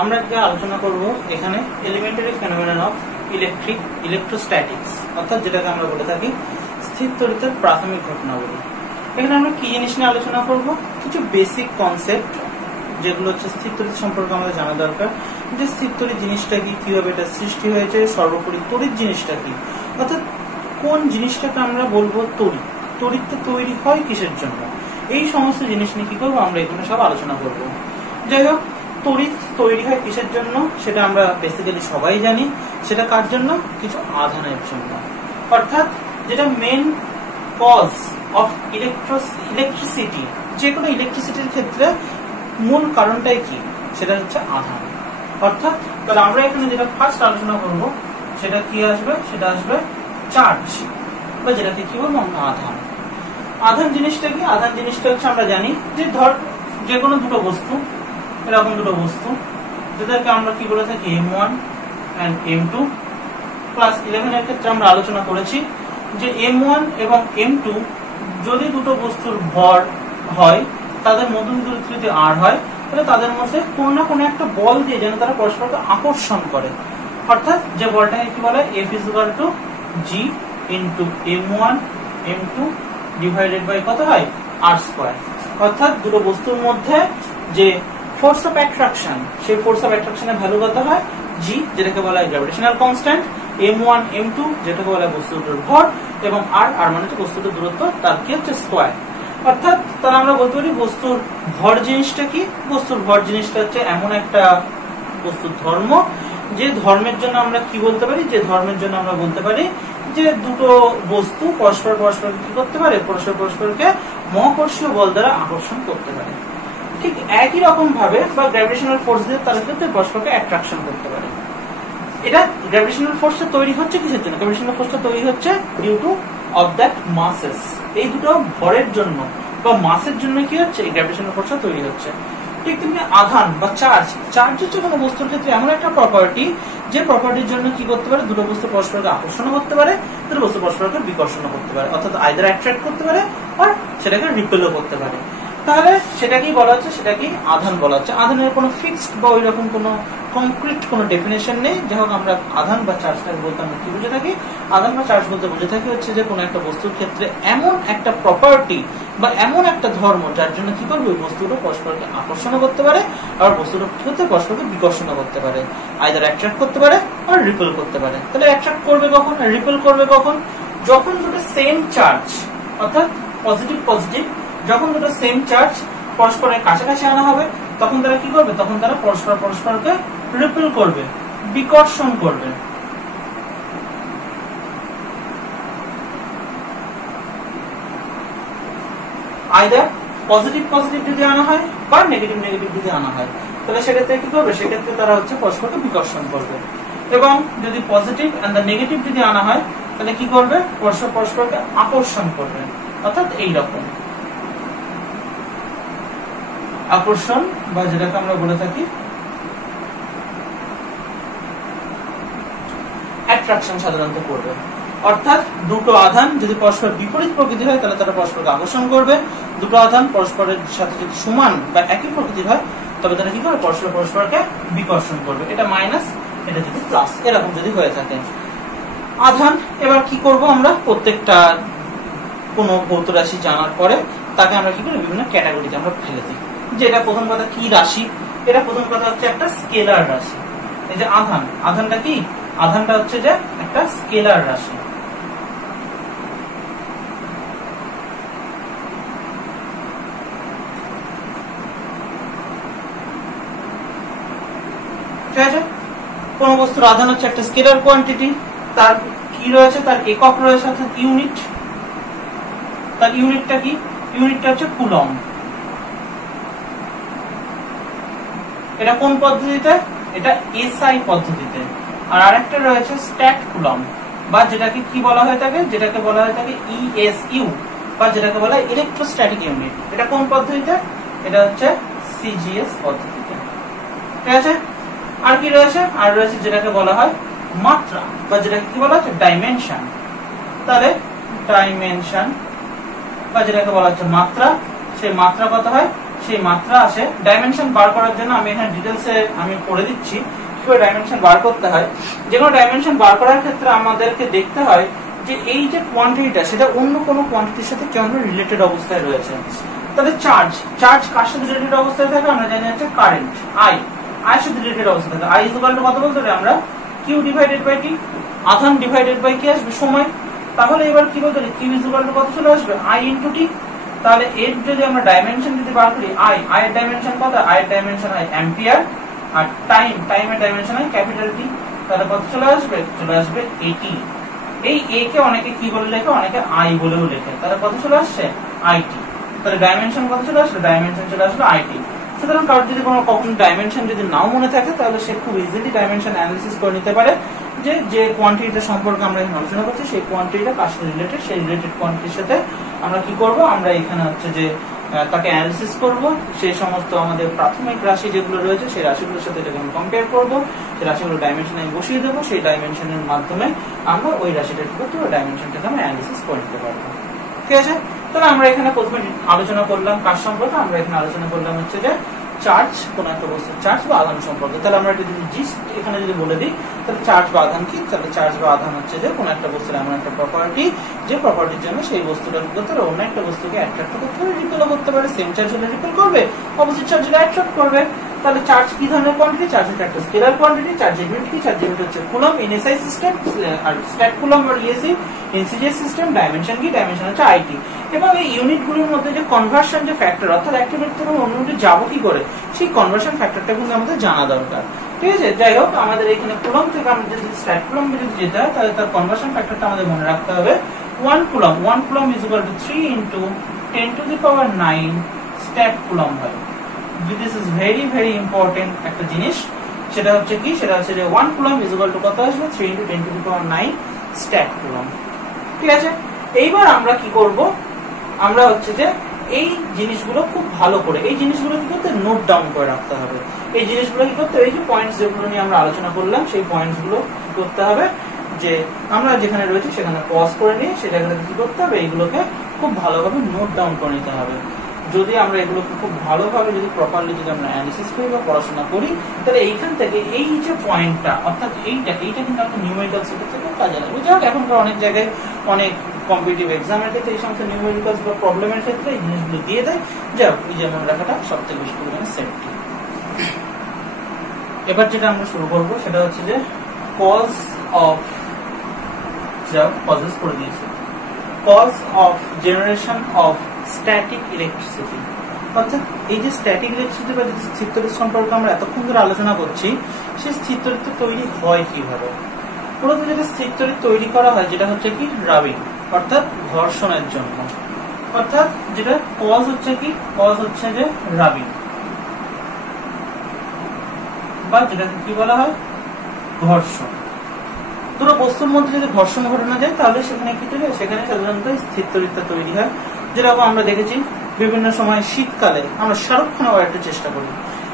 আমরা আজকে আলোচনা করব এখানে এলিমেন্টারি ফেনোমেনন অফ ইলেকট্রোস্ট্যাটিক্স, অর্থাৎ যেটাকে আমরা বলে থাকি স্থির তড়িতের প্রাথমিক ঘটনাবলী। এখানে আমরা কি জিনিস নিয়ে আলোচনা করব? কিছু বেসিক কনসেপ্ট যেগুলো হচ্ছে স্থির তড়িৎ সম্পর্কে আমাদের জানা দরকার, যে স্থির তড়িৎ জিনিসটা কি, কিভাবে এটা সৃষ্টি হয়েছে, সর্বোপরি তড়িৎ জিনিসটা কি, অর্থাৎ কোন জিনিসটাকে আমরা বলবো তড়িৎ, তড়িৎটা তৈরি হয় কিসের জন্য, এই সমস্ত জিনিস নিয়ে কি করবো আমরা এখানে সব আলোচনা করব। যাই হোক, তড়িৎ তৈরি হয় কিসের জন্য সেটা আমরা বেসিক্যালি সবাই জানি। সেটা কার জন্য? কিছু আধানের জন্য। অর্থাৎ যেটা মেন কজ অফ ইলেকট্রিসিটি, যে কোনো ইলেকট্রিসিটির ক্ষেত্রে মূল কারণটাই কি? সেটা হচ্ছে আধান। অর্থাৎ তাহলে আমরা এখানে যেটা ফার্স্ট আলোচনা করব সেটা কি আসবে? সেটা আসবে চার্জ, বা যেটাকে কি বলবো আমরা আধান। আধান জিনিসটা কি? আধান জিনিসটা হচ্ছে আমরা জানি যে ধর যে কোনো দুটো বস্তু, এরকম দুটো বস্তু যেটাকে আমরা কি বলে থাকি M1 and M2। ক্লাস 11 এর ক্ষেত্রে আমরা আলোচনা করেছি যে M1 এবং M2 যদি দুটো বস্তুর ভর হয়, তাদের মধ্যবর্তী দূরত্ব যদি r হয়, তাহলে তাদের মধ্যে কোনো না কোনো একটা বল দিয়ে যেন তারা পরস্পরকে আকর্ষণ করে। অর্থাৎ যে বলটাকে কি বলে F = G into M1 M2 divided by কত হয় r²। অর্থাৎ দুটো বস্তুর মধ্যে যে ফোর্স অফ অ্যাট্রাকশন, সেই ফোর্স অফ অ্যাট্রাকশনের ভ্যালু কত হয়? G, যেটাকে বলা হয় গ্র্যাভিটেশনাল কনস্ট্যান্ট, M1 M2 যেটাকে বলা হয় বস্তুটার ভর, এবং r মানে হচ্ছে বস্তুটার দূরত্ব, তার কি হচ্ছে স্কয়ার। অর্থাৎ তাহলে আমরা বলতে পারি বস্তুর ভর জিনিসটা কি? বস্তুর ভর জিনিসটা হচ্ছে এমন একটা বস্তুর ধর্ম, যে ধর্মের জন্য আমরা কি বলতে পারি? যে ধর্মের জন্য আমরা বলতে পারি যে দুটো বস্তু পরস্পরকে কি করতে পারে? পরস্পরকে মহাকর্ষীয় বল দ্বারা আকর্ষণ করতে পারে। ঠিক একই রকম ভাবে বা গ্র্যাভিটেশনাল ফোর্স দিয়ে তারা কিন্তু পরস্পরকে অ্যাট্রাকশন করতে পারে। এটা গ্র্যাভিটেশনাল ফোর্সটা তৈরি হচ্ছে কিসের জন্য? গ্র্যাভিটেশনাল ফোর্সটা তৈরি হচ্ছে due to of that masses. এই দুটো ভরের জন্য বা মাসের জন্য কি হচ্ছে? এই গ্র্যাভিটেশনাল ফোর্সটা তৈরি হচ্ছে। ঠিক তেমনি আধান বা চার্জ, চার্জ হচ্ছে কোনো বস্তুর ক্ষেত্রে এমন একটা প্রপার্টি, যে প্রপার্টির জন্য কি করতে পারে? দুটো বস্তু পরস্পরকে আকর্ষণ করতে পারে, দুটো বস্তু পরস্পরকে বিকর্ষণ করতে পারে, অর্থাৎ আইদার অ্যাট্রাক্ট করতে পারে আর সেটাকে রিপেলও করতে পারে। তাহলে সেটাকেই বলা হচ্ছে, সেটাকেই আধান বলা হচ্ছে। আধানের কোনো ফিক্সড বা ওই রকম কোনো কংক্রিট কোনো ডেফিনেশন নেই। যাই হোক, আমরা আধান বা চার্জটাকে বলতে আমরা কি বুঝে থাকি? আধান বা চার্জ বলতে বুঝে থাকি হচ্ছে যে কোনো একটা বস্তুর ক্ষেত্রে এমন একটা প্রপার্টি বা এমন একটা ধর্ম যার জন্য কি করবে? ওই বস্তুটা পরস্পরকে আকর্ষণ করতে পারে, আর বস্তুটা কি করতে? পরস্পরকে বিকর্ষণ করতে পারে, আইদার অ্যাট্রাক্ট করতে পারে আর রিপেল করতে পারে। তাহলে অ্যাট্রাক্ট করবে কখন আর রিপেল করবে কখন? যখন দুটো সেম চার্জ, অর্থাৎ পজিটিভ পজিটিভ, যখন দুটো সেম চার্জ পরস্পরের কাছাকাছি আনা হবে, তখন তারা কি করবে? তখন তারা পরস্পরকে রিপেল করবে, বিকর্ষণ করবে। আইদার পজিটিভ পজিটিভ যদি আনা হয় বা নেগেটিভ নেগেটিভ যদি আনা হয়, তাহলে সেক্ষেত্রে কি করবে? সেক্ষেত্রে তারা হচ্ছে পরস্পরকে বিকর্ষণ করবে। এবং যদি পজিটিভ এন্ড দ্য নেগেটিভ যদি আনা হয়, তাহলে কি করবে? পরস্পরকে আকর্ষণ করবে। অর্থাৎ এইরকম আকর্ষণ, বা যেটাকে আমরা বলে থাকি অ্যাট্রাকশন সাধারণত করবে। অর্থাৎ দুটো আধান যদি পরস্পর বিপরীত প্রকৃতির হয়, তাহলে তারা পরস্পরকে আকর্ষণ করবে। দুটো আধান পরস্পরের সাথে যদি সমান বা একই প্রকৃতির হয়, তবে তারা কি করবে? পরস্পরকে বিকর্ষণ করবে। এটা মাইনাস, এটা যদি প্লাস, এরকম যদি হয়ে থাকে আধান। এবার কি করব আমরা? প্রত্যেকটা কোনো ভৌত রাশি জানার পরে তাকে আমরা কি করি? বিভিন্ন ক্যাটাগরিতে আমরা ফেলে দিই। যে এটা প্রথম কথা কি রাশি? এটা প্রথম কথা হচ্ছে একটা স্কেলার রাশি। এই যে আধান, আধানটা কি? আধানটা হচ্ছে যে একটা স্কেলার রাশি। ঠিক আছে? কোন বস্তুর আধান হচ্ছে একটা স্কেলার কোয়ান্টিটি, তার কি রয়েছে? তার একক রয়েছে, অর্থাৎ ইউনিট। তার ইউনিটটা কি? ইউনিটটা হচ্ছে কুলম্ব। এটা কোন পদ্ধতিতে? এটা এসআই পদ্ধতিতে। আর আরেকটা রয়েছে স্ট্যাট কুলম্ব, বা যেটাকে কি বলা হয়ে থাকে? যেটাকে বলা হয়ে থাকে ইএসইউ, বা যেটাকে বলা হয় ইলেকট্রোস্ট্যাটিক ইউনিট। এটা কোন পদ্ধতিতে? এটা হচ্ছে সিজিএস পদ্ধতিতে। ঠিক আছে? আর কি রয়েছে? আর রয়েছে যেটাকে বলা হয় মাত্রা, বা যেটাকে কি বলা হচ্ছে ডাইমেনশন। তাহলে ডাইমেনশন বা যেটাকে বলা হচ্ছে মাত্রা, সেই মাত্রা কত হয়? সেই মাত্রা আসে। ডাইমেনশন বার করার জন্য আমি এখানে ডিটেলসে আমি পড়ে দিচ্ছি কিভাবে ডাইমেনশন বার করতে হয়। যে কোনো ডাইমেনশন বার করার ক্ষেত্রে আমাদেরকে দেখতে হয় যে এই যে কোয়ান্টিটিটা সেটা অন্য কোনো কোয়ান্টিটির সাথে কেমন রিলেটেড অবস্থায় রয়েছে। তাহলে চার্জ কার সাথে রিলেটেড অবস্থায় থাকে আমরা জানি হচ্ছে কারেন্ট আই সাথে রিলেটেড অবস্থায় থাকে। আই ইজ ইকুয়াল টু কত বলতে আমরা কিউ ডিভাইডেড বাই টি, আধান ডিভাইডেড বাই কি আসবে সময়। তাহলে এবার কি বলতে পারি কিউ ইজ ইকুয়াল টু কত চলে আসবে আই ইনটু টি। তাহলে এর যদি আমরা ডাইমেনশন যদি বার করি আই এর ডাইমেনশন কত, আই এর ডাইমেনশন হয় অ্যাম্পিয়ার, আর টাইমের ডাইমেনশন হয় ক্যাপিটাল টি। তাহলে কত চলে আসবে এটি। এই এ কে অনেকে কি বলে লেখে, অনেকে আই বলেও লেখে। তাহলে কত চলে আসছে আইটি। তাহলে ডাইমেনশন কত চলে আসবে, ডাইমেনশন চলে আসবে আইটি। সুতরাং কারোর যদি কোনো কখনো ডাইমেনশন যদি নাও মনে থাকে তাহলে সে খুব ইজিলি ডাইমেনশন অ্যানালিসিস করে নিতে পারে যে যে কোয়ান্টিটিটা সম্পর্কে আমরা এখানে আলোচনা করছি সেই কোয়ান্টিটিটা কার সাথে রিলেটেড, সেই রিলেটেড কোয়ান্টিটির সাথে আমরা কি করব, আমরা এখানে হচ্ছে যে তাকে অ্যানালিসিস করব। সেই সমস্ত আমাদের প্রাথমিক রাশি যেগুলো রয়েছে সেই রাশিগুলোর সাথে এটাকে আমি কম্পেয়ার করব, সেই রাশিগুলো ডাইমেনশন আমি বসিয়ে দেবো, সেই ডাইমেনশনের মাধ্যমে আমরা ওই রাশিটা কি করতে পারবো, ডাইমেনশনটাকে আমরা অ্যানালিসিস করে নিতে পারবো। ঠিক আছে, তাহলে আমরা এখানে প্রথমে আলোচনা করলাম কার সম্পর্কে, আমরা এখানে আলোচনা করলাম হচ্ছে যে চার্জ, কোন একটা বস্তুর চার্জ বা আধান সম্পর্কে। তাহলে আমরা যদি জিস্ট এখানে যদি বলে দিই তাহলে চার্জ বা আধান কি, তাহলে চার্জ বা আধান হচ্ছে যে কোন একটা বস্তুর এমন একটা প্রপার্টি যে প্রপার্টির জন্য সেই বস্তুটা কি করতে পারে, অন্য একটা বস্তুকে অ্যাট্রাক্ট করতে পারে, রিপেলও করতে পারে। সেম চার্জ হলে রিপেল করবে, অপোজিট চার্জ হলে অ্যাট্রাক্ট করবে। তাহলে চার্জ কি ধরনের কোয়ান্টিটি, চার্জ হচ্ছে একটা স্কেলার কোয়ান্টিটি। চার্জের ইউনিট কি, চার্জের ইউনিট হচ্ছে কুলম্ব ইন এসআই সিস্টেম, আর স্ট্যাট কুলম্ব আর ESU in CGS system. Dimension কি, ডাইমেনশন হচ্ছে আইটি। এবং এই ইউনিটগুলোর মধ্যে যে কনভার্সন যে ফ্যাক্টর, অর্থাৎ একটা ইউনিট থেকে অন্য ইউনিটে যাবো কি করে, সেই কনভার্সন ফ্যাক্টরটা কিন্তু আমাদের জানা দরকার। ঠিক আছে, যাই হোক আমাদের এখানে কুলম্ব থেকে আমরা যদি স্ট্যাট কুলম্ব যদি যেতে হয় তাহলে তার কনভার্সন ফ্যাক্টরটা আমাদের মনে রাখতে হবে 1 coulomb. 1 coulomb is equal to 3 into 10 to the power 9 stat coulomb হয়। This is very very important একটা জিনিস। সেটা হচ্ছে কি, সেটা হচ্ছে যে 1 কুলম্ব ইজ ইকুয়াল টু কত আসবে, 3 into 10 to the power 9 stat coulomb. ঠিক আছে, এইবার আমরা কি করব, আমরা হচ্ছে যে এই জিনিসগুলো খুব ভালো করে এই জিনিসগুলো কি করতে নোট ডাউন করে রাখতে হবে। এই জিনিসগুলো কি করতে, এই যে পয়েন্টস যেগুলো নিয়ে আমরা আলোচনা করলাম সেই পয়েন্টস গুলো কি করতে হবে, যে আমরা যেখানে রয়েছে সেখানে পজ করে নিয়ে সেটাকে কি করতে হবে, এইগুলোকে খুব ভালোভাবে নোট ডাউন করে নিতে হবে। যদি আমরা এগুলোকে খুব ভালোভাবে যদি প্রপারলি যদি আমরা অ্যানালিসিস করি বা পড়াশোনা করি তাহলে এইখান থেকে এই যে পয়েন্টটা, অর্থাৎ এইটা কিন্তু একটা নিউমেরিক্যাল সেটের থেকে কাজে লাগবে। যাই হোক এখনকার অনেক জায়গায় অনেক কম্পিটিটিভ এক্সামের ক্ষেত্রে এই সমস্ত নিউমেরিক্যালস বা প্রবলেমের ক্ষেত্রে এই জিনিসগুলো দিয়ে দেয়। যাই হোক নিজে মনে রাখাটা সবথেকে বেশি পরিমাণে সেফটি। এবার যেটা আমরা শুরু করবো সেটা হচ্ছে যে কজ অফ, কজেস করে দিয়েছি, cause of generation of static electricity. অর্থাৎ এই যে স্ট্যাটিক ইলেকট্রিসিটি বা যে স্থিরতড়িৎ সম্পর্কে আমরা এতক্ষণ ধরে আলোচনা করছি, সেই স্থিরতড়িৎ তৈরি হয় কিভাবে। মূলত যেটা স্থিরতড়িৎ তৈরি করা হয় যেটা হচ্ছে কি রাবিং, অর্থাৎ ঘর্ষণের জন্য। অর্থাৎ যেটা কজ হচ্ছে কি, কজ হচ্ছে যে রাবিং, বা যেটাকে কি বলা হয় ঘর্ষণ। দুটো বস্তুর মধ্যে যদি ঘর্ষণ ঘটানো যায় তাহলে সেখানে কি তৈরি হয়, সেখানে সাধারণত স্থিরতড়িৎ তৈরি হয়। যেরকম আমরা দেখেছি বিভিন্ন সময় শীতকালে আমরা সারাক্ষণ একটা চেষ্টা করি,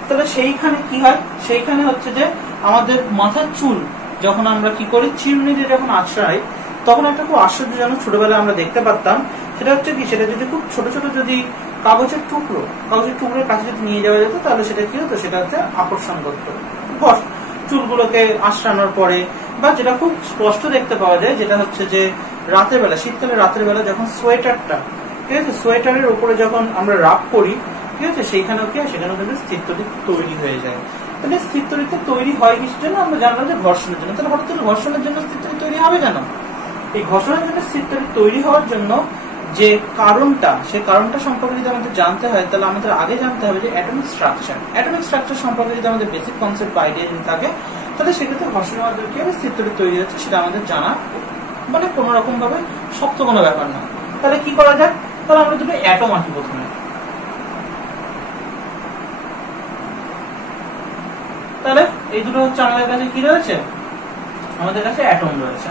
তাহলে সেইখানে কি হয়, সেইখানে হচ্ছে যে আমাদের মাথার চুল যখন আমরা কি করি চিরুনি দিয়ে যখন আঁচড়াই তখন একটা খুব আশ্চর্যজনক ছোটবেলায় আমরা দেখতে পারতাম। সেটা হচ্ছে কি, সেটা যদি খুব ছোট ছোট যদি কাগজের টুকরোর কাছে যদি নিয়ে যাওয়া যেত তাহলে সেটা কি হতো, সেটা হচ্ছে আকর্ষণ করতো চুলগুলোকে আঁচড়ানোর পরে। বা যেটা খুব স্পষ্ট দেখতে পাওয়া যায় যেটা হচ্ছে যে রাতের বেলা, শীতকালে রাতের বেলা যখন সোয়েটারটা, ঠিক আছে, সোয়েটারের উপরে যখন আমরা রাব করি, ঠিক আছে, সেইখানেও কি হয়, সেখানেও কিন্তু স্থিরতড়িৎ তৈরি হয়ে যায়। তাহলে স্থিরতড়িৎ তৈরি হয় কিসের জন্য, আমরা জানলাম যে ঘর্ষণের জন্য। তাহলে হঠাৎ করে ঘর্ষণের জন্য স্থিরতড়িৎ তৈরি হবে কেন? এই ঘর্ষণের জন্য স্থিরতড়িৎ তৈরি হওয়ার জন্য যে কারণটা, সেই কারণটা সম্পর্কে যদি আমাদের জানতে হয় তাহলে আমাদের আগে জানতে হবে যে অ্যাটমিক স্ট্রাকচার সম্পর্কে যদি আমাদের বেসিক কনসেপ্ট বা আইডিয়া যদি থাকে তাহলে সেক্ষেত্রে ঘর্ষণের মাধ্যমে কিভাবে স্থিরতড়িৎ তৈরি হচ্ছে সেটা আমাদের জানা মানে কোন রকম ভাবে শক্ত কোনো ব্যাপার না। তাহলে কি করা যায়, তাহলে আমরা দুটো অ্যাটম আঁকি প্রথমে। তাহলে এই দুটো হচ্ছে আমাদের কাছে কি রয়েছে, আমাদের কাছে অ্যাটম রয়েছে।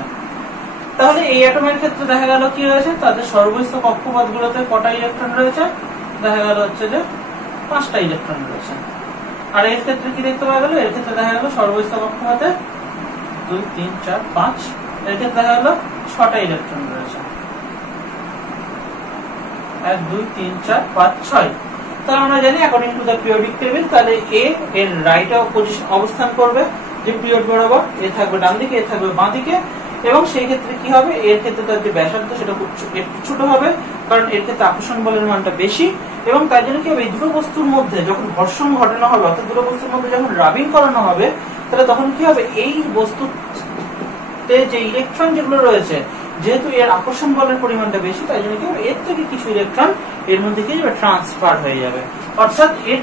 তাহলে এই অ্যাটমের ক্ষেত্রে দেখা গেল কি রয়েছে, তাদের সর্বস্থ কক্ষপথ গুলোতে কটা ইলেকট্রন রয়েছে, দেখা গেল হচ্ছে যে 5টা ইলেকট্রন রয়েছে। আর এর ক্ষেত্রে কি দেখতে পাওয়া গেল, এর ক্ষেত্রে দেখা গেল সর্বস্থ কক্ষপথে 2 3 4 5, এর ক্ষেত্রে দেখা গেল 6টা ইলেকট্রন রয়েছে, 1 2 3 4 5 6। তাহলে আমরা জানি according to the periodic table, তাহলে এ এর রাইট পজিশন অবস্থান করবে যে পিরিয়ড বরাবর, এ থাকবে ডান দিকে, এ থাকবে বাঁ দিকে, এবং সেই ক্ষেত্রে কি হবে, এর ক্ষেত্রে তার যে ব্যাসার্ধ সেটা একটু ছোট হবে, কারণ এর ক্ষেত্রে আকর্ষণ বলের মানটা বেশি, এবং তাই জন্য কি হবে, এই দুটো বস্তুর মধ্যে যখন ঘর্ষণ ঘটানো হবে, অর্থাৎ দুটো বস্তুর মধ্যে যখন রাবিং করানো হবে, তাহলে তখন কি হবে, এই বস্তুতে যে ইলেকট্রন যেগুলো রয়েছে, যেহেতু এর আকর্ষণ বলের পরিমাণটা বেশি, তাই জন্য কি হবে, এর থেকে কিছু ইলেকট্রন এর মধ্যে কি যাবে, ট্রান্সফার হয়ে যাবে। অর্থাৎ এর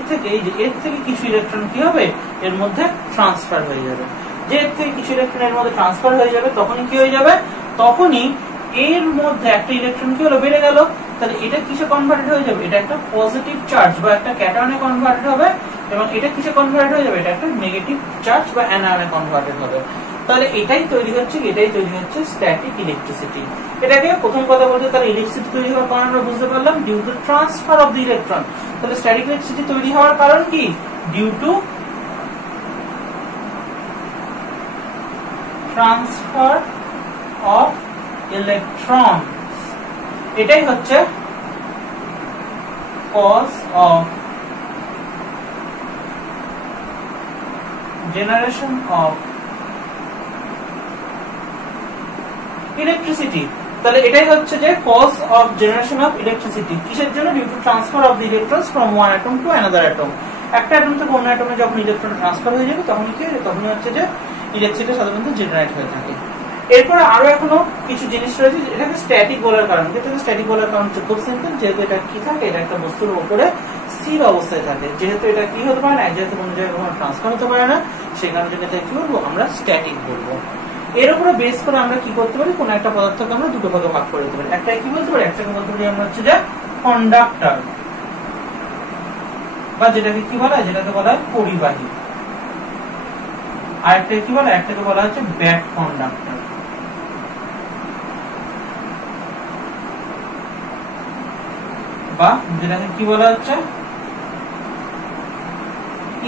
থেকে কিছু ইলেকট্রন কি হবে, এর মধ্যে ট্রান্সফার হয়ে যাবে। যে এর থেকে কিছু ইলেকট্রন এর মধ্যে ট্রান্সফার হয়ে যাবে, তখনই কি হয়ে যাবে, তখনই এর মধ্যে একটা ইলেকট্রন কি হলো, বেড়ে গেল। তাহলে এটা কিসে কনভার্টেড হয়ে যাবে, এটা একটা পজিটিভ চার্জ বা একটা ক্যাটায়নে কনভার্টেড হবে, এবং এটা কিসে কনভার্টেড হয়ে যাবে, এটা একটা নেগেটিভ চার্জ বা অ্যানায়নে কনভার্টেড হবে। তাহলে এটাই তৈরি হচ্ছে স্ট্যাটিক ইলেকট্রিসিটি। এটাকে প্রথম কথা বলতে, তাহলে ইলেকট্রিসিটি তৈরি হওয়ার কারণ আমরা বুঝতে পারলাম, due to transfer of the electron. তাহলে স্ট্যাটিক ইলেকট্রিসিটি তৈরি হওয়ার কারণ কি, due to transfer of electron. এটাই হচ্ছে cause of generation of electricity. তাহলে এটাই হচ্ছে যে cause of generation of electricity. কিসের জন্য, due to transfer of the electrons from one atom to another atom. একটা অ্যাটম থেকে অন্য অ্যাটমে যখন ইলেকট্রন ট্রান্সফার হয়ে যাবে, তখন কি তখনই হচ্ছে যে ইলেকট্রিসিটি সাধারণত জেনারেট হয়ে থাকে। এরপরে আরো এখনো কিছু জিনিস রয়েছে, এটাকে স্ট্যাটিক বলার কারণ। এটাকে স্ট্যাটিক বলার কারণ হচ্ছে খুব সিম্পল, যেহেতু এটা কি থাকে, এটা একটা বস্তুর উপরে স্থির অবস্থায় থাকে, যেহেতু এটা কি হতে পারে না, যেহেতু কোনো জায়গায় কখনো ট্রান্সফার হতে পারে না, সেই কারণে এটাকে কি বলবো, আমরা স্ট্যাটিক বলবো। এর উপরে বেস করে আমরা কি করতে পারি, কোন একটা পদার্থকে আমরা দুটো ভাগে ভাগ করে দিতে পারি। একটাকে কি বলতে পারি, একটাকে বলতে পারি আমরা হচ্ছে যে কন্ডাক্টর, বা যেটাকে কি বলা হয়, যেটাকে বলা হয় পরিবাহী। আর একটাকে কি বলা হয়, একটাকে বলা হচ্ছে ব্যাক কন্ডাক্টর, বা যেটাকে কি বলা হচ্ছে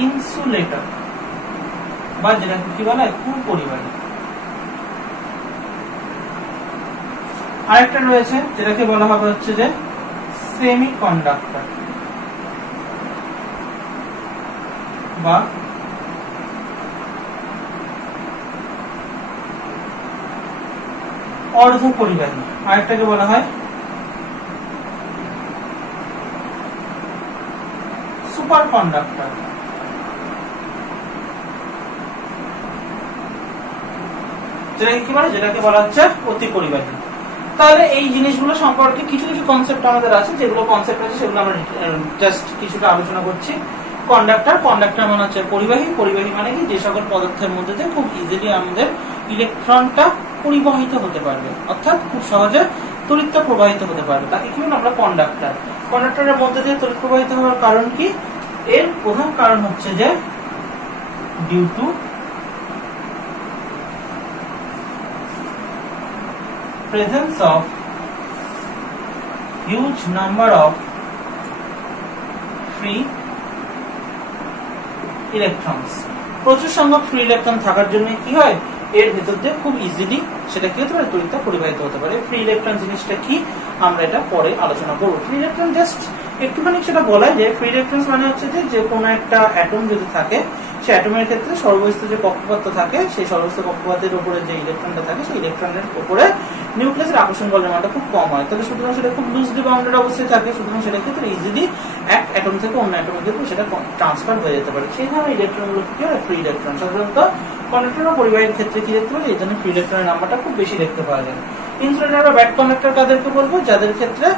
ইনসুলেটর, বা যেটাকে কি বলা হয় কুপরিবাহী। আরেকটা রয়েছে যেটাকে বলা হবে হচ্ছে যে সেমি কন্ডাক্টর, বা অর্ধ পরিবাহী। আরেকটাকে বলা হয় সুপার কন্ডাক্টর। যেটাকে কি বলে, যেটাকে বলা হচ্ছে অতি পরিবাহী। তাহলে এই জিনিসগুলো সম্পর্কে কিছু কিছু কনসেপ্ট আমাদের আছে, যেগুলো কনসেপ্ট আছে সেগুলো আমরা জাস্ট কিছুটা আলোচনা করছি। কন্ডাক্টর মানে হচ্ছে পরিবাহী। পরিবাহী মানে কি, যে সকল পদার্থের মধ্যে দিয়ে খুব ইজিলি আমাদের ইলেকট্রনটা পরিবাহিত হতে পারবে, অর্থাৎ খুব সহজে তড়িৎটা প্রবাহিত হতে পারবে, তাকে কি বলবো আমরা কন্ডাক্টর। কন্ডাক্টরের মধ্যে দিয়ে তড়িৎ প্রবাহিত হওয়ার কারণ কি, এর প্রধান কারণ হচ্ছে যে due to presence of huge number of free electrons। প্রচুর সংখ্যক ফ্রি ইলেকট্রন থাকার জন্য কি হয়, এর ভেতর দিয়ে খুব ইজিলি সেটা কি হতে পারে, তড়িৎটা পরিবাহিত হতে পারে। ফ্রি ইলেকট্রন জিনিসটা কি, আমরা এটা পরে আলোচনা করব। ফ্রি ইলেকট্রন জাস্ট একটুখানি সেটা বলা যে ফ্রি ইলেকট্রন মানে হচ্ছে যে কোনো একটা অ্যাটম যদি থাকে, সেই অ্যাটমের ক্ষেত্রে সর্বস্থ যে কক্ষপথ থাকে, সেই সর্বস্থ কক্ষপথের উপরে যে ইলেকট্রনটা থাকে, সেই ইলেকট্রনের উপরে নিউক্লিয়াসের আকর্ষণ বলের মানটা খুব কম হয়, তাহলে সুতরাং সেটা খুব লুজলি বাউন্ডেড অবস্থায় থাকে, সুতরাং সেটা ক্ষেত্রে ইজিলি এক অ্যাটম থেকে অন্য অ্যাটমের ক্ষেত্রে সেটা ট্রান্সফার হয়ে যেতে পারে। সেই ধরনের ইলেকট্রনগুলো কি হয়, ফ্রি ইলেকট্রন। সাধারণত কন্ডাক্টর বা পরিবাহীর ক্ষেত্রে কি দেখতে পাই, এই জন্য ফ্রি ইলেকট্রনের নাম্বারটা খুব বেশি দেখতে পাওয়া যায়। ইনসুলেটর বা ব্যাক কন্ডাক্টর কাদেরকে বলবো, যাদের ক্ষেত্রে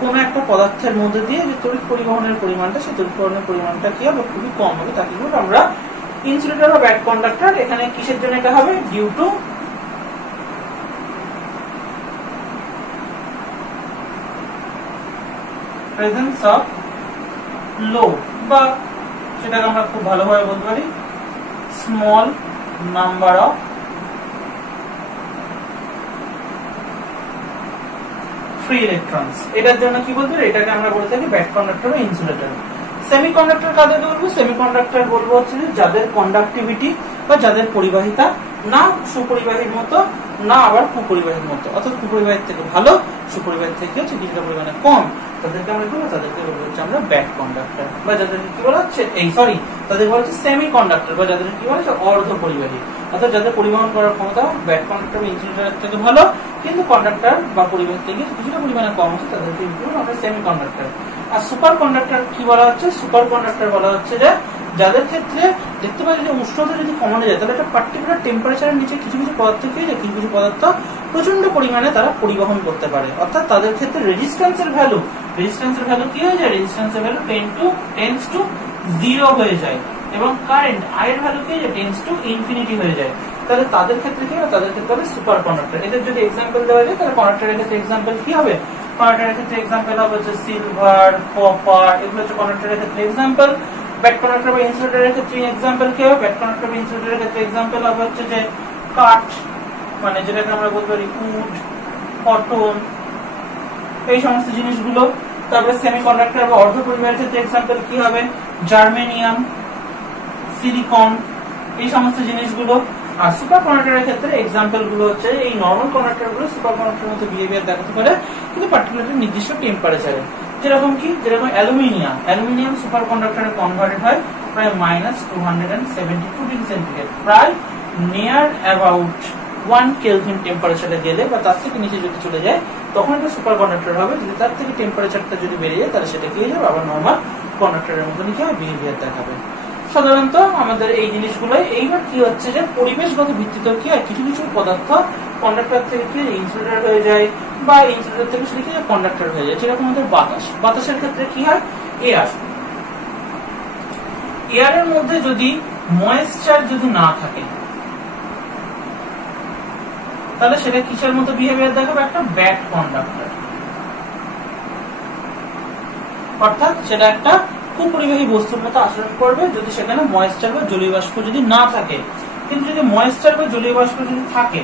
কোন একটা পদার্থের মধ্যে দিয়ে যে তড়িৎ পরিবহনের পরিমাণটা, সেই তড়িৎ পরিবহনের পরিমাণটা কি হবে, খুবই কম হবে, তাকে বলবো আমরা ইনসুলেটর বা ব্যাক কন্ডাক্টর। এখানে কিসের জন্য এটা হবে, ডিউ টু প্রেজেন্স অফ লো, বা সেটাকে আমরা খুব ভালোভাবে বলতে পারি small number of free electrons. এটার জন্য কি বলতে পারি, এটাকে আমরা বলে থাকি ব্যাক কন্ডাক্টর বা ইনসুলেটর। সেমি কন্ডাক্টর কাদেরকে বলবো, সেমি কন্ডাক্টর বলবো হচ্ছে যাদের কন্ডাক্টিভিটি বা যাদের পরিবাহিতা না সুপরিবাহীর মতো, না আবার কুপরিবাহীর মতো, অর্থাৎ কুপরিবাহীর থেকে ভালো, সুপরিবাহীর থেকে হচ্ছে কিছুটা পরিমাণে কম। তাদেরকে আমরা কি বলবো, তাদেরকে বলবো হচ্ছে আমরা ব্যাড কন্ডাক্টর, বা যাদেরকে কি বলা হচ্ছে তাদের বলা হচ্ছে সেমি কন্ডাক্টর, বা যাদেরকে কি বলা হচ্ছে অর্ধ পরিবাহী, অর্থাৎ যাদের পরিবহন করার ক্ষমতা ব্যাড কন্ডাক্টর বা ইনসুলেটরের থেকে ভালো, কিন্তু কন্ডাক্টর বা পরিবাহী থেকে কিছুটা পরিমাণে কম আছে, তাদেরকে আমরা সেমি কন্ডাক্টর। আর সুপার কন্ডাক্টর কি বলা হচ্ছে, সুপার কন্ডাক্টর বলা হচ্ছে যে যাদের ক্ষেত্রে দেখতে পাচ্ছি যে উষ্ণতা যদি কমানো যায় তাহলে একটা পার্টিকুলার টেম্পারেচারের নিচে কিছু কিছু পদার্থ কি যায়, কিছু কিছু পদার্থ প্রচন্ড পরিমাণে তারা পরিবহন করতে পারে, অর্থাৎ তাদের ক্ষেত্রে রেজিস্ট্যান্সের ভ্যালু কি হয়ে যায়, রেজিস্ট্যান্সের ভ্যালু টেন্ডস টু 0 হয়ে যায়, এবং কারেন্ট I এর ভ্যালু কি টেন্ডস টু ইনফিনিটি হয়ে যায়। তাহলে তাদের ক্ষেত্রে কি হবে, তাদের ক্ষেত্রে হবে সুপার কন্ডাক্টর। এদের যদি এক্সাম্পল দেওয়া যায় তাহলে কন্ডাক্টরের ক্ষেত্রে এক্সাম্পল কি হবে, কন্ডাক্টরের ক্ষেত্রে এক্সাম্পল হবে হচ্ছে সিলভার, কপার, এগুলো হচ্ছে কন্ডাক্টরের ক্ষেত্রে এক্সাম্পল। ব্যাড কন্ডাক্টর বা ইনসুলেটরের ক্ষেত্রে এক্সাম্পল কি হবে, ব্যাড কন্ডাক্টর বা ইনসুলেটরের ক্ষেত্রে এক্সাম্পল হবে হচ্ছে যে কাঠ, মানে যেটাকে আমরা বলতে পারি উড, কটন, এই সমস্ত জিনিসগুলো। তারপরে সেমি কন্ডাক্টর বা অর্ধ পরিবাহের ক্ষেত্রে এক্সাম্পল কি হবে, জার্মেনিয়াম, সিলিকন, এই সমস্ত জিনিসগুলো। আর সুপার কন্ডাক্টরের ক্ষেত্রে এক্সাম্পল গুলো হচ্ছে এই নরমাল কন্ডাক্টর গুলো সুপার কন্ডাক্টরের মতো বিহেভিয়ার দেখাতে পারে, কিন্তু পার্টিকুলার নির্দিষ্ট টেম্পারেচারে। যেরকম অ্যালুমিনিয়াম সুপার কন্ডাক্টরে কনভার্টেড হয় প্রায় -272 ডিগ্রি সেন্টিগ্রেড, প্রায় নিয়ার অ্যাবাউট 1 কেলভিন টেম্পারেচারে গেলে বা তার থেকে নিচে যদি চলে যায় তখন এটা সুপার কন্ডাক্টর হবে। যদি তার থেকে টেম্পারেচারটা যদি বেড়ে যায় তাহলে সেটা কি হয়ে যাবে, আবার নরমাল কন্ডাক্টরের মতো কি হবে, বিহেভিয়ার দেখাবে। সাধারণত আমাদের এই জিনিসগুলো এইবার কি হচ্ছে যে পরিবেশগত ভিত্তিতে কি হয়, কিছু কিছু পদার্থ কন্ডাক্টর থেকে কি ইনসুলেটর হয়ে যায়, বা ইনসুলেটর থেকে সেটা কি কন্ডাক্টর হয়ে যায়। যেরকম আমাদের বাতাসের ক্ষেত্রে কি হয়, এয়ারের মধ্যে যদি ময়েশ্চার যদি না থাকে তাহলে সেটা কিসের মতো বিহেভিয়ার দেখাবে, একটা ব্যাড কন্ডাক্টর, অর্থাৎ সেটা একটা কুপরিবাহী বস্তুর মতো আচরণ করবে যদি সেখানে ময়েশ্চার বা জলীয় বাষ্প যদি না থাকে। কিন্তু যদি ময়েশ্চার বা জলীয় বাষ্প যদি থাকে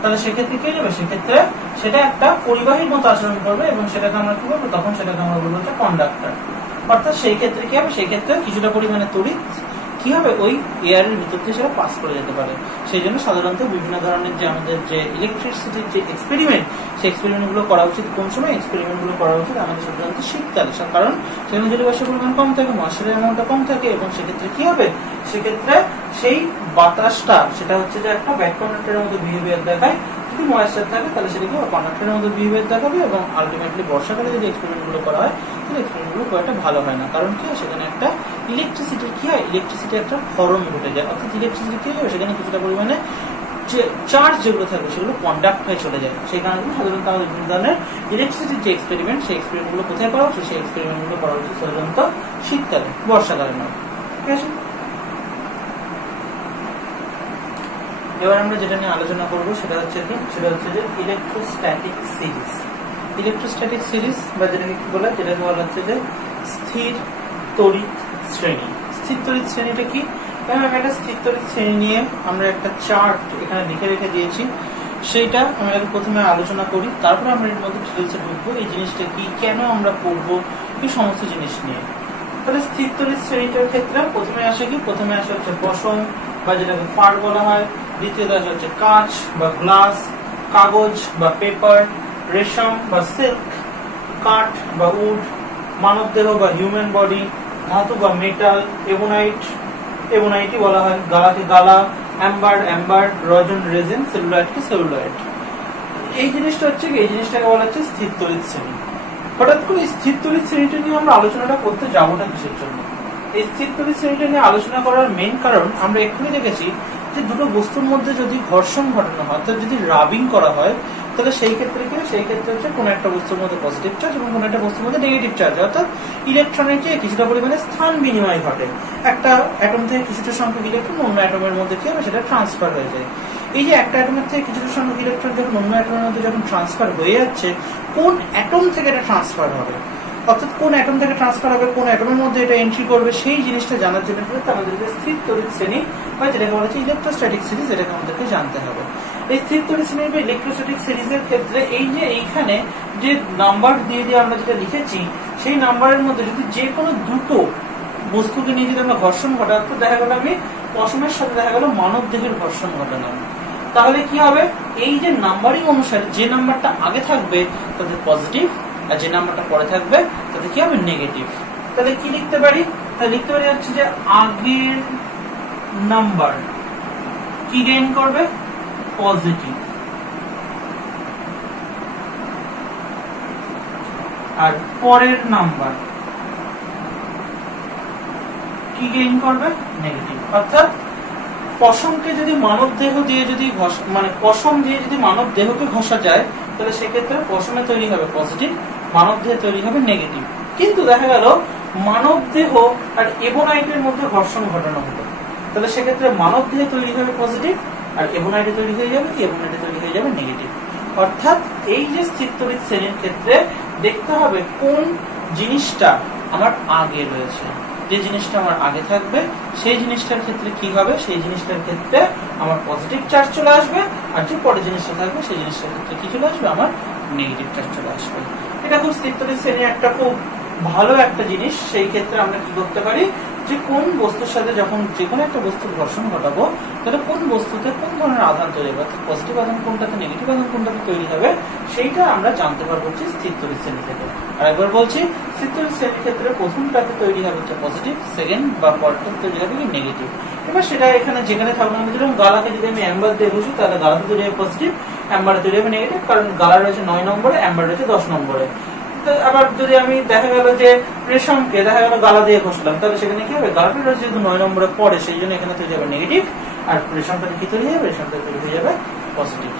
তাহলে সেক্ষেত্রে কি যাবে, সেক্ষেত্রে সেটা একটা পরিবাহীর মতো আচরণ করবে, এবং সেটাকে আমরা কি বলবো, তখন সেটাকে আমরা বলবো হচ্ছে কন্ডাক্টর। অর্থাৎ সেই ক্ষেত্রে কি হবে, সেই ক্ষেত্রে কিছুটা পরিমাণে তড়িৎ কি হবে ওই এয়ারের ভিতর দিয়ে সেটা পাস করে যেতে পারে। সেই জন্য সাধারণত বিভিন্ন ধরনের যে আমাদের যে ইলেকট্রিসিটির যে এক্সপেরিমেন্ট, সেই এক্সপেরিমেন্ট গুলো করা উচিত কোন সময়, এক্সপেরিমেন্ট গুলো করা উচিত আমাদের সাধারণত শীতকালে, কারণ সেখানে জলীয় বাষ্পের পরিমাণ কম থাকে, ময়েশ্চারের অ্যামাউন্টটা কম থাকে, এবং সেক্ষেত্রে কি হবে, সেক্ষেত্রে সেই বাতাসটা সেটা হচ্ছে যে একটা ব্যাড কন্ডাক্টরের মতো বিহেভিয়ার দেখায়। যদি ময়েশ্চার থাকে তাহলে সেটা কি কন্ডাক্টরের মতো বিহেভিয়ার দেখাবে, এবং আলটিমেটলি বর্ষাকালে যদি এক্সপেরিমেন্ট গুলো করা হয় তাহলে এক্সপেরিমেন্ট গুলো খুব একটা ভালো হয় না। কারণ কি হয়, সেখানে একটা ইলেকট্রিসিটির কি হয়, ইলেকট্রিসিটি একটা ক্ষরণ ঘটে যায়, অর্থাৎ ইলেকট্রিসিটি কি হবে, সেখানে কিছুটা পরিমাণে যে চার্জ যেগুলো থাকবে সেগুলো কন্ডাক্ট হয়ে চলে যায়। সেই কারণে সাধারণত আমাদের বিভিন্ন ধরনের ইলেকট্রিসিটির যে এক্সপেরিমেন্ট, সেই এক্সপেরিমেন্ট গুলো কোথায় করা উচিত, সেই এক্সপেরিমেন্ট গুলো করা উচিত সাধারণত শীতকালে, বর্ষাকালে নয়। ঠিক আছে, এবার আমরা যেটা নিয়ে আলোচনা করবো সেটা হচ্ছে যে ইলেকট্রোস্ট্যাটিক সিরিজ। ইলেকট্রোস্ট্যাটিক সিরিজ বা যেটাকে কি বলা, যেটাকে বলা হচ্ছে যে স্থির তড়িৎ শ্রেণী। স্থির তড়িৎ শ্রেণীটা কি, একটা স্থির তড়িৎ শ্রেণী নিয়ে আমরা একটা চার্ট এখানে লিখে রেখে দিয়েছি, সেইটা আমরা প্রথমে আলোচনা করি, তারপরে আমরা এর মধ্যে ডিটেলসে ঢুকবো এই জিনিসটা কি, কেন আমরা পড়বো, এই সমস্ত জিনিস নিয়ে। তাহলে স্থির তড়িৎ শ্রেণীটার ক্ষেত্রে প্রথমে আসে হচ্ছে পশম বা যেটাকে ফার বলা হয়, দ্বিতীয়ত হচ্ছে কাঁচ বা গ্লাস, কাগজ বা পেপার, রেশম বা সিল্ক, কাঠ বা উড, মানবদেহ বা হিউম্যান বডি, ধাতু বা মেটাল, এবনাইটই বলা হয়, গালাকে গালা, অ্যাম্বার, রজন রেজিন, সেলুলয়েডকে সেলুলয়েড। এই জিনিসটা হচ্ছে এই জিনিসটাকে বলা হচ্ছে স্থির তড়িৎ শ্রেণী। হঠাৎ করে স্থির তড়িৎ শ্রেণীটা নিয়ে আমরা আলোচনাটা করতে যাবোটা কিসের জন্য? এই স্থির তড়িৎ শ্রেণীটা নিয়ে আলোচনা করার মেইন কারণ আমরা এক্ষুনি দেখেছি যে দুটো বস্তুর মধ্যে যদি ঘর্ষণ ঘটানো হয়, অর্থাৎ যদি রাবিং করা হয়, তাহলে সেই ক্ষেত্রে হচ্ছে কোন একটা বস্তুর মধ্যে পজিটিভ চার্জ এবং কোন একটা বস্তুর মধ্যে নেগেটিভ চার্জ, অর্থাৎ ইলেকট্রনের যে কিছুটা পরিমাণে স্থান বিনিময় ঘটে। একটা অ্যাটম থেকে কিছুটা সংখ্যক ইলেকট্রন অন্য অ্যাটমের মধ্যে কি হবে, সেটা ট্রান্সফার হয়ে যায়। এই যে একটা অ্যাটমের থেকে কিছুটা সংখ্যক ইলেকট্রন যখন অন্য অ্যাটমের মধ্যে যখন ট্রান্সফার হয়ে যাচ্ছে, কোন অ্যাটম থেকে এটা ট্রান্সফার হবে, অর্থাৎ কোন অ্যাটম থেকে ট্রান্সফার হবে, কোন অ্যাটমের মধ্যে এটা এন্ট্রি করবে, সেই জিনিসটা জানার জন্য আমাদেরকে স্থির তড়িৎ শ্রেণী বা যেটাকে বলা হচ্ছে ইলেকট্রোস্ট্যাটিক সিরিজ, এটাকে আমাদেরকে জানতে হবে। এই স্থির তড়িৎ শ্রেণী বা ইলেকট্রোস্ট্যাটিক সিরিজের ক্ষেত্রে এই যে এইখানে যে নাম্বার দিয়ে আমরা যেটা লিখেছি, সেই নাম্বারের মধ্যে যদি যে কোনো দুটো বস্তুকে নিয়ে যদি আমরা ঘর্ষণ ঘটাই, তো দেখা গেল আমি পশমের সাথে দেখা গেল মানব দেহের ঘর্ষণ ঘটালাম, তাহলে কি হবে, এই যে নাম্বারিং অনুসারে যে নাম্বারটা আগে থাকবে তাদের পজিটিভ, আর যে নাম্বারটা পরে থাকবে তাদের কি হবে নেগেটিভ। তাহলে কি লিখতে পারি, তাহলে লিখতে পারি হচ্ছে যে আগের নাম্বার কি গেইন করবে, পজিটিভ, আর পরের নাম্বার কি গেইন করবে, নেগেটিভ। অর্থাৎ পশমকে যদি মানব দেহ দিয়ে যদি মানে পশম দিয়ে যদি মানব দেহকে ঘষা যায়, তাহলে সেক্ষেত্রে পশমে তৈরি হবে পজিটিভ, মানব দেহে তৈরি হবে নেগেটিভ। কিন্তু দেখা গেল মানব দেহ আর এবোনাইটের মধ্যে ঘর্ষণ ঘটানো হলো, তাহলে সেক্ষেত্রে মানব দেহে তৈরি হবে পজিটিভ, আর এবোনাইটে তৈরি হয়ে যাবে কি, এবোনাইটে তৈরি হয়ে যাবে নেগেটিভ। অর্থাৎ এই যে স্থিরতড়িৎ শ্রেণীর ক্ষেত্রে দেখতে হবে কোন জিনিসটা আমার আগে রয়েছে, যে জিনিসটা আমার আগে থাকবে সেই জিনিসটার ক্ষেত্রে কি হবে, সেই জিনিসটার ক্ষেত্রে আমার পজিটিভ চার্জ চলে আসবে, আর যে পরে জিনিসটা থাকবে সেই জিনিসটার ক্ষেত্রে কি চলে আসবে, আমার নেগেটিভ চার্জ চলে আসবে। এটা খুব স্থিরতড়িৎ শ্রেণী একটা খুব ভালো একটা জিনিস। সেই ক্ষেত্রে আমরা কি করতে পারি, যে কোন বস্তুর সাথে যখন যে কোনো একটা বস্তুর ঘর্ষণ ঘটাবো, তাহলে কোন বস্তুতে কোন ধরনের আধান তৈরি হবে, পজিটিভ আধান কোনটাতে, নেগেটিভ আধান কোনটাতে তৈরি হবে, সেইটা আমরা জানতে পারবো হচ্ছে স্থিরতড়িৎ শ্রেণী থেকে। আর একবার বলছি, স্থিরতড়িৎ শ্রেণীর ক্ষেত্রে প্রথমটাতে তৈরি হবে হচ্ছে পজিটিভ, সেকেন্ড বা পরটাতে তৈরি হবে কি নেগেটিভ। এবার সেটা এখানে যেখানে থাকবে না, যেরকম গালাকে যদি আমি অ্যাম্বার দিয়ে বসি, তাহলে গালাতে তৈরি হবে পজিটিভ, অ্যাম্বারে তৈরি হবে নেগেটিভ, কারণ গালা রয়েছে 9 নম্বরে, অ্যাম্বার রয়েছে 10 নম্বরে। আবার যদি আমি দেখা গেল যে রেশমকে দেখা গেল গালা দিয়ে ঘষলাম, তাহলে সেখানে কি হবে, গালাটা রয়েছে যেহেতু 9 নম্বরে পড়ে, সেই জন্য এখানে তৈরি হবে নেগেটিভ, আর রেশমটা কি তৈরি হবে, রেশমটা তৈরি হয়ে যাবে পজিটিভ।